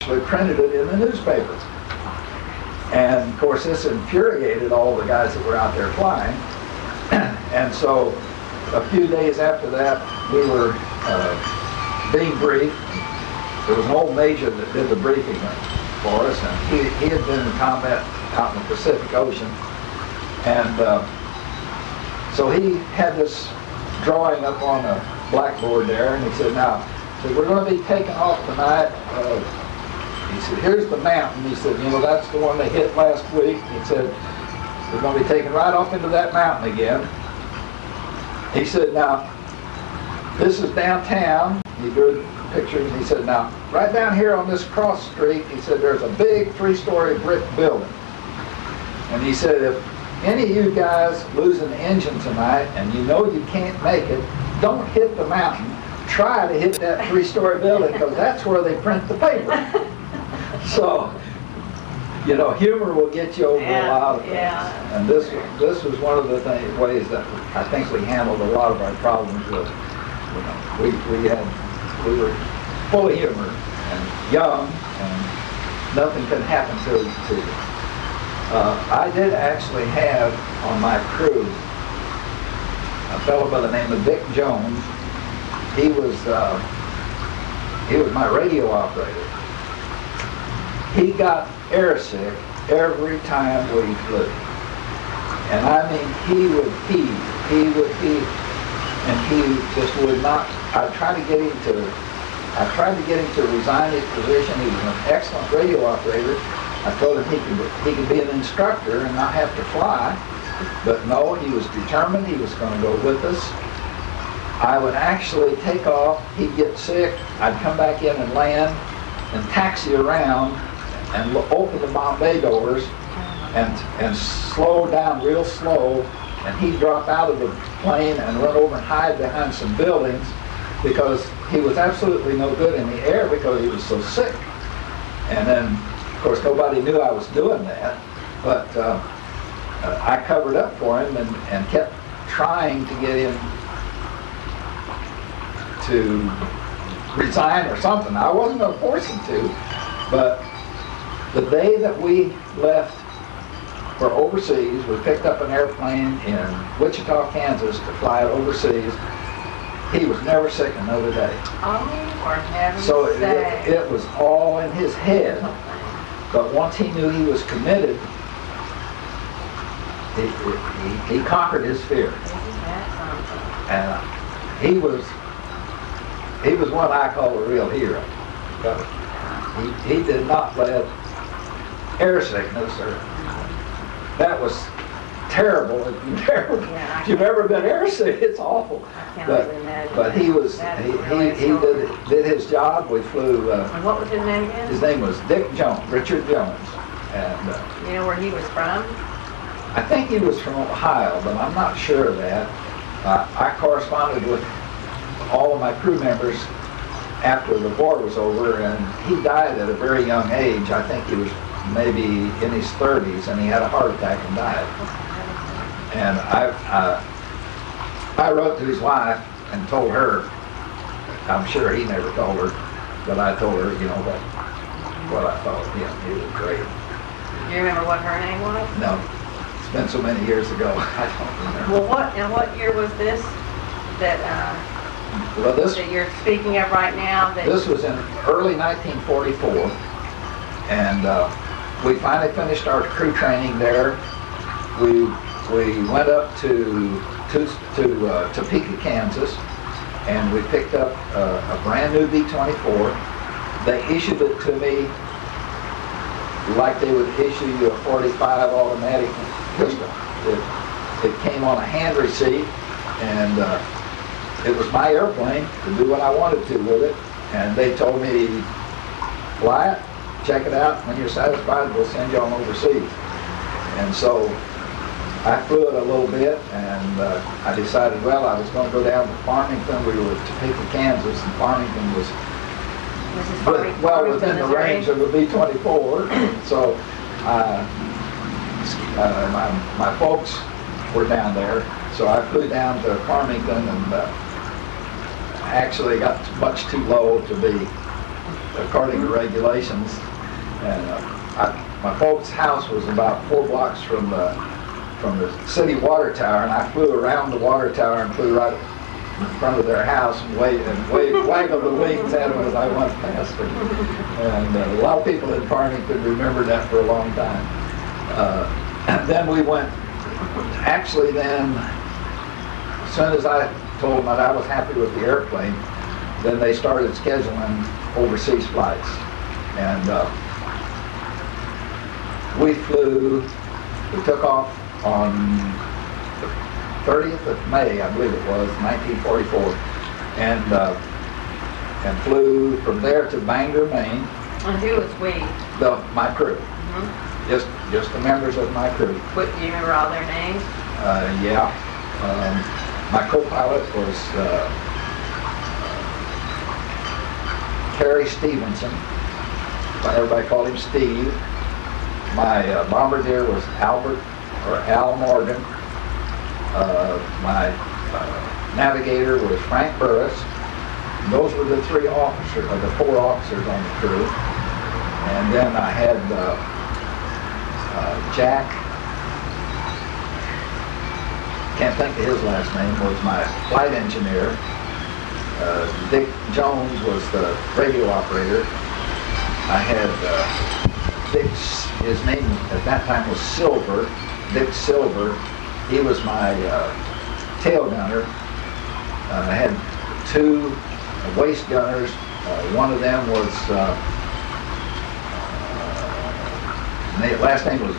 actually printed it in the newspaper. And of course this infuriated all the guys that were out there flying. And so a few days after that, we were being briefed. There was an old major that did the briefing for us, and he had been in combat out in the Pacific Ocean. And so he had this drawing up on a blackboard there, and he said, now, we're going to be taking off tonight. He said, here's the mountain. He said, you know, that's the one they hit last week. He said, we're going to be taken right off into that mountain again. He said, now, this is downtown. He drew pictures. He said, now, right down here on this cross street, he said, there's a big 3-story brick building. And he said, if any of you guys lose an engine tonight and you know you can't make it, don't hit the mountain. Try to hit that 3-story building, because that's where they print the paper. So, you know, humor will get you over a lot of things. And this was one of the ways that I think we handled a lot of our problems with. You know, we were full of humor and young, and nothing could happen to you. I did actually have on my crew a fellow by the name of Dick Jones. He was my radio operator. He got airsick every time we flew. And I mean, he would heave, and he just would not. I tried to get him to resign his position. He was an excellent radio operator. I told him he could be an instructor and not have to fly. But no, he was determined. He was going to go with us. I would actually take off. He'd get sick. I'd come back in and land and taxi around and open the Bombay doors and slow down real slow, and he'd drop out of the plane and run over and hide behind some buildings, because he was absolutely no good in the air because he was so sick. And then, of course, nobody knew I was doing that, but I covered up for him and kept trying to get him to resign or something. I wasn't going to force him to, but the day that we left for overseas, we picked up an airplane in Wichita, Kansas to fly overseas. He was never sick another day. Oh, for heaven's so sake. it was all in his head. But once he knew he was committed, he conquered his fear. And he was what I call a real hero. But he did not let air sickness, or that was terrible. If you've ever been air sick, it's awful. But he did his job. We flew. And what was his name again? His name was Dick Jones, Richard Jones. And you know where he was from? I think he was from Ohio, but I'm not sure of that. I corresponded with all of my crew members after the war was over, and he died at a very young age. I think he was maybe in his 30s, and he had a heart attack and died. And I wrote to his wife and told her, I'm sure he never told her, but I told her, you know, what I thought of him. He was great. Do you remember what her name was? No. It's been so many years ago, I don't remember. Well, what year was this that that you're speaking of right now? This was in early 1944, and we finally finished our crew training there. We went up to Topeka, Kansas, and we picked up a brand new B-24. They issued it to me like they would issue you a .45 automatic pistol. It came on a hand receipt, and it was my airplane to do what I wanted to with it. And they told me, fly it, check it out. When you're satisfied, we'll send you on overseas. And so I flew it a little bit, and I decided, well, I was going to go down to Farmington. We were at Topeka, Kansas, and Farmington was within the range of a B-24. So my folks were down there, so I flew down to Farmington, and actually got much too low to be according to regulations. And my folks' house was about 4 blocks from the city water tower, and I flew around the water tower and flew right in front of their house and waggled the wings at them as I went past them. And a lot of people in Kearney could remember that for a long time. And then we went, actually then, as soon as I told them that I was happy with the airplane, then they started scheduling overseas flights. And we took off on the 30th of May, I believe it was, 1944, and flew from there to Bangor, Maine. And who was we? My crew. Mm-hmm. Just the members of my crew. What, do you remember all their names? Yeah. My co-pilot was Terry Stevenson. Everybody called him Steve. My bombardier was Al Morgan. My navigator was Frank Burris. Those were the 4 officers on the crew. And then I had Jack, can't think of his last name, was my flight engineer. Dick Jones was the radio operator. I had his name at that time was Silver, Dick Silver. He was my tail gunner. I had 2 waist gunners. One of them was, last name was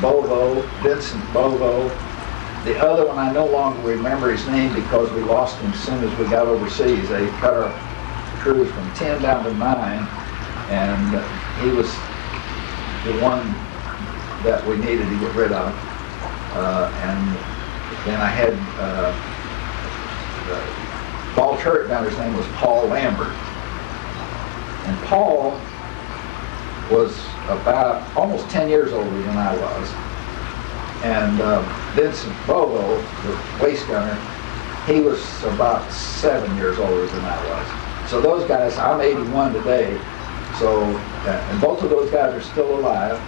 Bovo, Vincent Bovo. The other one, I no longer remember his name because we lost him as soon as we got overseas. They cut our crews from 10 down to 9, and he was the one that we needed to get rid of. And then I had the ball turret gunner's name was Paul Lambert. And Paul was about almost 10 years older than I was. And Vincent Bovo, the waist gunner, he was about 7 years older than I was. So those guys, I'm 81 today, so, and both of those guys are still alive.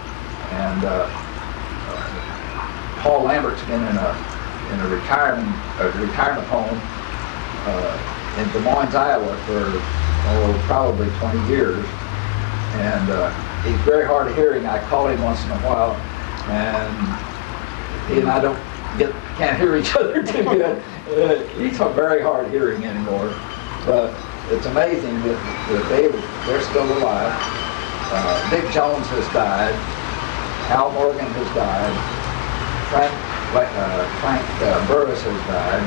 And Paul Lambert's been in a retirement home in Des Moines, Iowa for probably 20 years. And he's very hard of hearing. I call him once in a while, and he and I can't hear each other too good. He's very hard hearing anymore. But it's amazing that they're still alive. Dick Jones has died. Al Morgan has died. Frank Burris has died.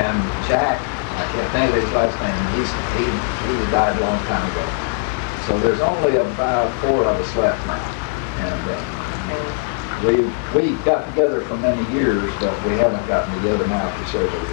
And Jack, I can't think of his last name, he died a long time ago. So there's only about 4 of us left now. And we got together for many years, but we haven't gotten together now for several years.